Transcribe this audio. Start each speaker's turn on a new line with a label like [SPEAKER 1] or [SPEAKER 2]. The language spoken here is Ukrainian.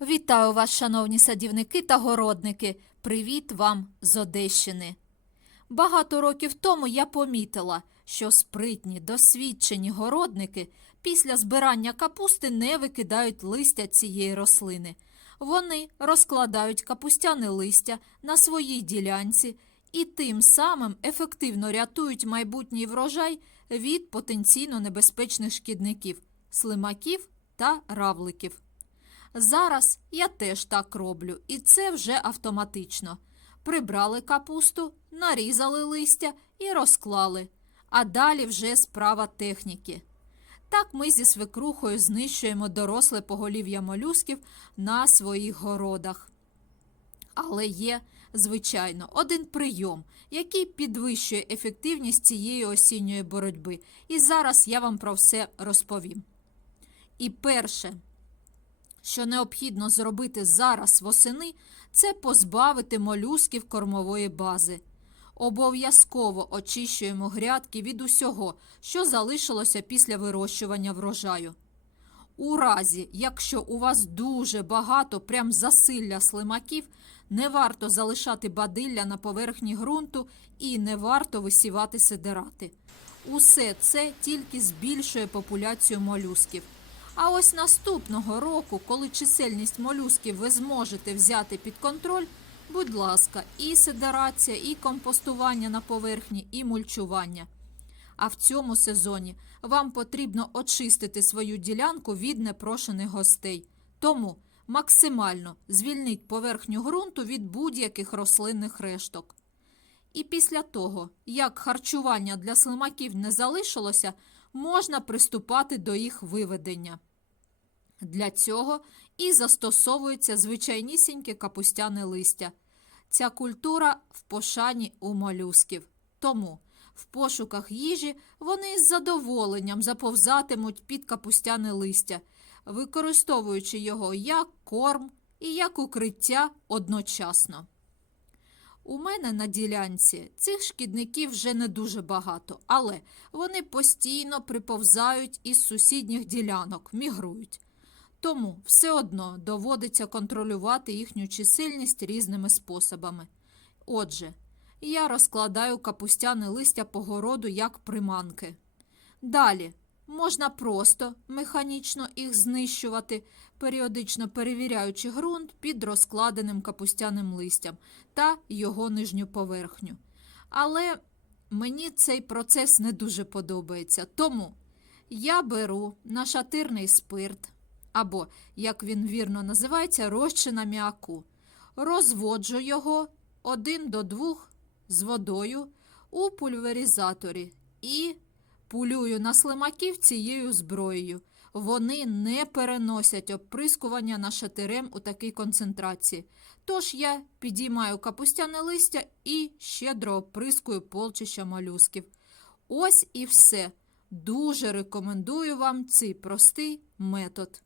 [SPEAKER 1] Вітаю вас, шановні садівники та городники. Привіт вам з Одещини. Багато років тому я помітила, що спритні, досвідчені городники після збирання капусти не викидають листя цієї рослини. Вони розкладають капустяне листя на своїй ділянці і тим самим ефективно рятують майбутній врожай від потенційно небезпечних шкідників, слимаків та равликів. Зараз я теж так роблю, і це вже автоматично. Прибрали капусту, нарізали листя і розклали. А далі вже справа техніки. Так ми зі свекрухою знищуємо доросле поголів'я молюсків на своїх городах. Але є, звичайно, один прийом, який підвищує ефективність цієї осінньої боротьби. І зараз я вам про все розповім. І перше, що необхідно зробити зараз восени, це позбавити молюсків кормової бази. Обов'язково очищуємо грядки від усього, що залишилося після вирощування врожаю. У разі, якщо у вас дуже багато прям засилля слимаків, не варто залишати бадилля на поверхні ґрунту і не варто висівати сидирати. Усе це тільки збільшує популяцію молюсків. А ось наступного року, коли чисельність молюсків ви зможете взяти під контроль, будь ласка, і сидерація, і компостування на поверхні, і мульчування. А в цьому сезоні вам потрібно очистити свою ділянку від непрошених гостей. Тому максимально звільніть поверхню ґрунту від будь-яких рослинних решток. І після того, як харчування для слимаків не залишилося, можна приступати до їх виведення. Для цього і застосовується звичайнісіньке капустяне листя. Ця культура в пошані у молюсків. Тому в пошуках їжі вони з задоволенням заповзатимуть під капустяне листя, використовуючи його як корм і як укриття одночасно. У мене на ділянці цих шкідників вже не дуже багато, але вони постійно приповзають із сусідніх ділянок, мігрують. Тому все одно доводиться контролювати їхню чисельність різними способами. Отже, я розкладаю капустяне листя по городу як приманки. Далі можна просто механічно їх знищувати, періодично перевіряючи ґрунт під розкладеним капустяним листям та його нижню поверхню. Але мені цей процес не дуже подобається. Тому я беру нашатирний спирт або, як він вірно називається, розчин аміаку. Розводжу його 1 до 2 з водою у пульверізаторі і пулюю на слимаків цією зброєю. Вони не переносять оприскування нашатирем у такій концентрації. Тож я підіймаю капустяне листя і щедро оприскую полчища молюсків. Ось і все. Дуже рекомендую вам цей простий метод.